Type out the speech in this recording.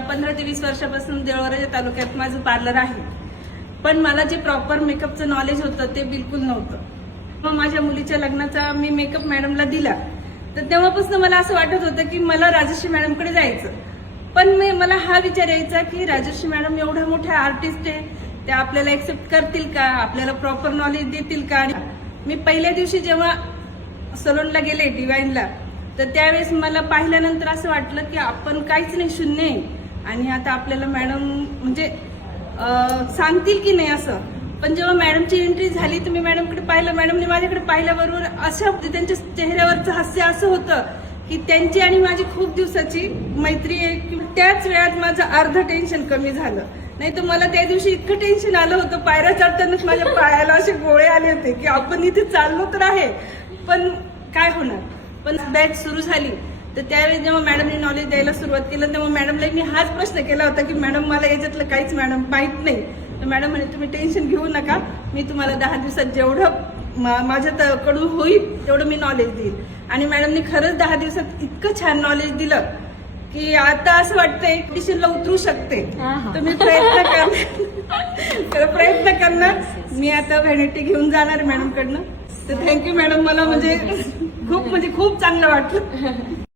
15 ते 20 वर्षापासून देवळाच्या तालुक्यात माझं पार्लर आहे, पण मला जे प्रॉपर मेकअपचं नॉलेज होतं ते बिलकुल नव्हतं. मग माझ्या मुलीच्या लग्नाचा मी मेकअप मॅडमला दिला, तर तेव्हापासून मला असं वाटत होतं की मला राजश्री मॅडमकडे जायचं. पण मला हा विचार यायचा की राजश्री मॅडम एवढ्या मोठ्या आर्टिस्ट आहे, त्या आपल्याला एक्सेप्ट करतील का, आपल्याला प्रॉपर नॉलेज देतील का. मी पहिल्या दिवशी जेव्हा सलोनला गेले डिवाइनला, तर त्यावेळेस मला पाहिल्यानंतर असं वाटलं की आपण काहीच नाही, शून्य आहे, आणि आता आपल्याला मॅडम म्हणजे सांगतील की नाही असं. पण जेव्हा मॅडमची एंट्री झाली तर मी मॅडमकडे पाहिलं, मॅडमने माझ्याकडे पाहिल्याबरोबर असं त्यांच्या चेहऱ्यावरचं हास्य असं होतं की त्यांची आणि माझी खूप दिवसाची मैत्री आहे. की त्याच वेळात माझं अर्ध टेन्शन कमी झालं. नाही तर मला त्या दिवशी इतकं टेन्शन आलं होतं, पायऱ्या चढतानाच माझ्या पायाला असे गोळे आले होते की आपण इथे चाललो तर आहे पण काय होणार. पण बॅच सुरू झाली तर त्यावेळी जेव्हा मॅडमने नॉलेज द्यायला सुरुवात केलं तेव्हा मॅडमला मी हाच प्रश्न केला होता की मॅडम मला याच्यातलं काहीच मॅडम माहीत नाही. तर मॅडम म्हणे तुम्ही टेन्शन घेऊ नका, मी तुम्हाला 10 दिवसात जेवढं माझ्याकडून होईल तेवढं मी नॉलेज देईल. आणि मॅडमने खरंच 10 दिवसात इतकं छान नॉलेज दिलं की आता असं वाटतंय ट्युशनला उतरू शकते. तर मी प्रयत्न करणार. मी आता व्हॅनिटी घेऊन जाणार मॅडमकडनं. तर थँक्यू मॅडम, मला म्हणजे खूप चांगलं वाटलं.